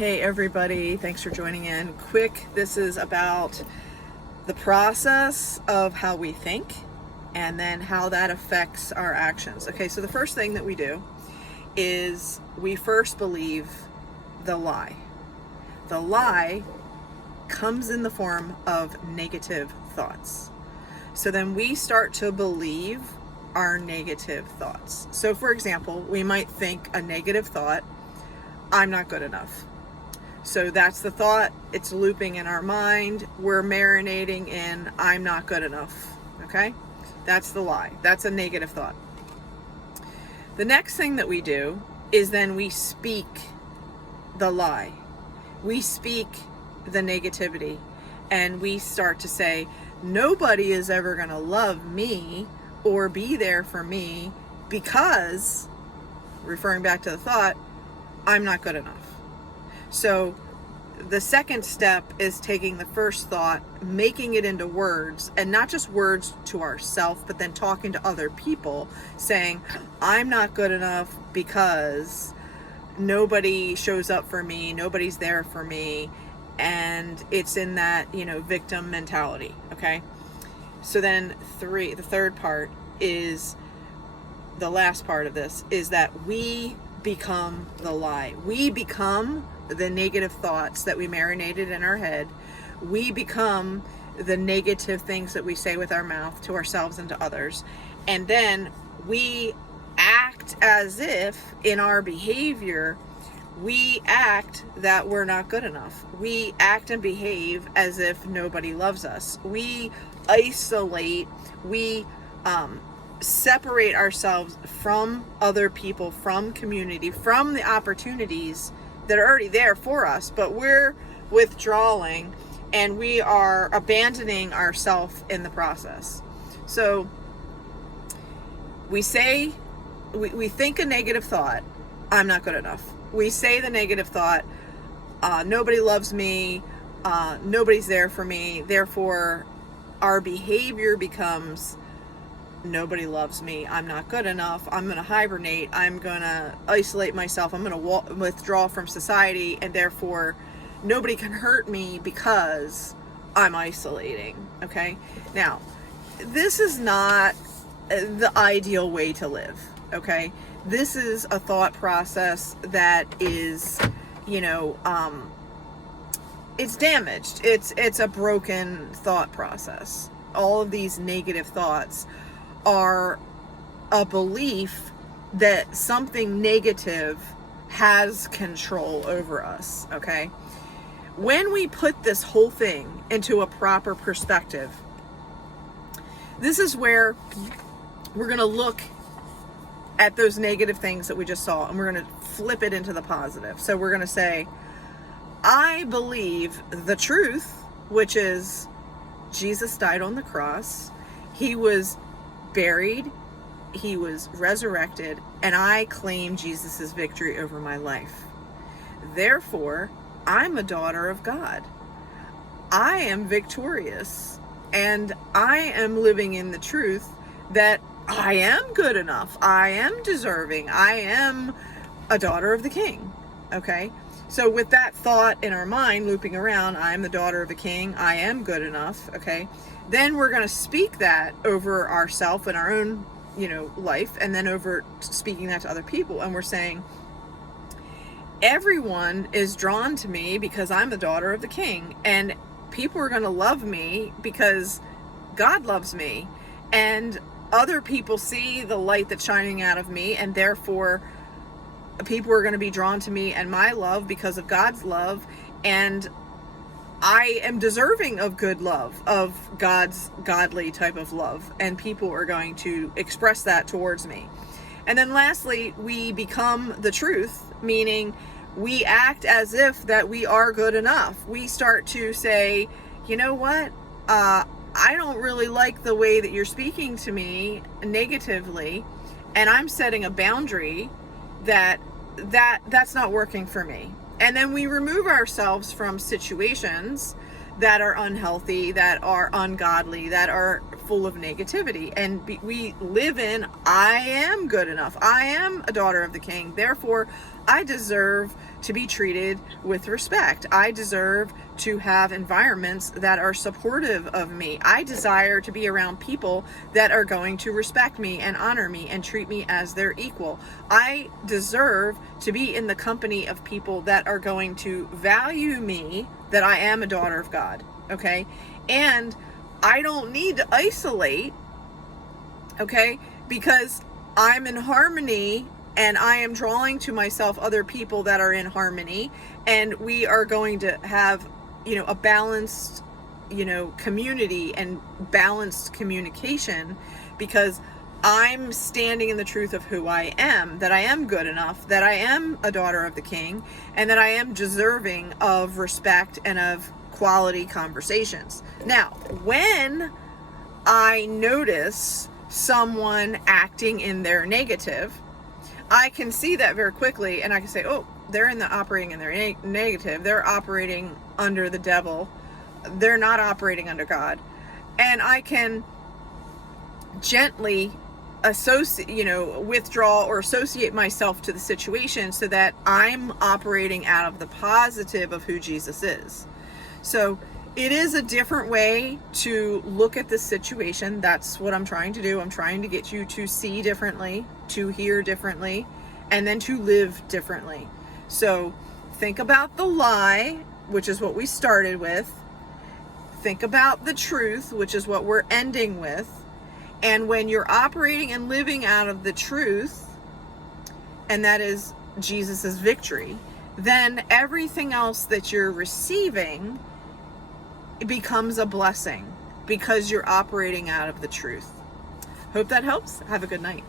Hey everybody, thanks for joining in. Quick, this is about the process of how we think and then how that affects our actions. Okay, so the first thing that we do is we first believe the lie. The lie comes in the form of negative thoughts. So then we start to believe our negative thoughts. So for example, we might think a negative thought, I'm not good enough. So that's the thought, it's looping in our mind, we're marinating in I'm not good enough, okay? That's the lie, that's a negative thought. The next thing that we do is then we speak the lie. We speak the negativity and we start to say, nobody is ever gonna love me or be there for me because, referring back to the thought, I'm not good enough. So the second step is taking the first thought, making it into words, and not just words to ourselves, but then talking to other people, saying, I'm not good enough because nobody shows up for me, nobody's there for me, and it's in that, victim mentality, okay? So then the third part is, the last part of this, is that we become the lie. We become the negative thoughts that we marinated in our head. We become the negative things that we say with our mouth to ourselves and to others. And then we act as if in our behavior, we act that we're not good enough. We act and behave as if nobody loves us. We isolate, we separate ourselves from other people, from community, from the opportunities that are already there for us, but we're withdrawing and we are abandoning ourselves in the process. So we say, we think a negative thought, I'm not good enough. We say the negative thought, nobody loves me, nobody's there for me, therefore our behavior becomes, nobody loves me, I'm not good enough, I'm going to hibernate, I'm going to isolate myself, I'm going to withdraw from society, and therefore nobody can hurt me because I'm isolating, okay? Now, this is not the ideal way to live, okay? This is a thought process that is, it's damaged. It's a broken thought process. All of these negative thoughts are a belief that something negative has control over us, okay? When we put this whole thing into a proper perspective, this is where we're going to look at those negative things that we just saw and we're going to flip it into the positive. So we're going to say, I believe the truth, which is Jesus died on the cross, he was buried, he was resurrected, and I claim Jesus's victory over my life. Therefore, I'm a daughter of God. I am victorious, and I am living in the truth that I am good enough, I am deserving, I am a daughter of the King, okay? So with that thought in our mind looping around, I am the daughter of the King, I am good enough, okay? Then we're going to speak that over ourselves and our own, life, and then over speaking that to other people. And we're saying, everyone is drawn to me because I'm the daughter of the King, and people are going to love me because God loves me, and other people see the light that's shining out of me, and therefore people are going to be drawn to me and my love because of God's love, and I am deserving of good love, of God's godly type of love, and people are going to express that towards me. And then lastly, we become the truth, meaning we act as if that we are good enough. We start to say, you know what, I don't really like the way that you're speaking to me negatively, and I'm setting a boundary that's not working for me. And then we remove ourselves from situations that are unhealthy, that are ungodly, that are full of negativity. And we live in, I am good enough. I am a daughter of the King. Therefore, I deserve to be treated with respect. I deserve to have environments that are supportive of me. I desire to be around people that are going to respect me and honor me and treat me as their equal. I deserve to be in the company of people that are going to value me, that I am a daughter of God. Okay? And I don't need to isolate, okay? Because I'm in harmony and I am drawing to myself other people that are in harmony, and we are going to have, a balanced, community and balanced communication, because I'm standing in the truth of who I am, that I am good enough, that I am a daughter of the King, and that I am deserving of respect and of quality conversations. Now, when I notice someone acting in their negative, I can see that very quickly, and I can say, oh, they're operating in their negative. They're operating under the devil. They're not operating under God. And I can gently withdraw or associate myself to the situation so that I'm operating out of the positive of who Jesus is. So it is a different way to look at this situation. That's what I'm trying to do. I'm trying to get you to see differently, to hear differently, and then to live differently. So think about the lie, which is what we started with. Think about the truth, which is what we're ending with. And when you're operating and living out of the truth, and that is Jesus's victory, then everything else that you're receiving, it becomes a blessing because you're operating out of the truth. Hope that helps. Have a good night.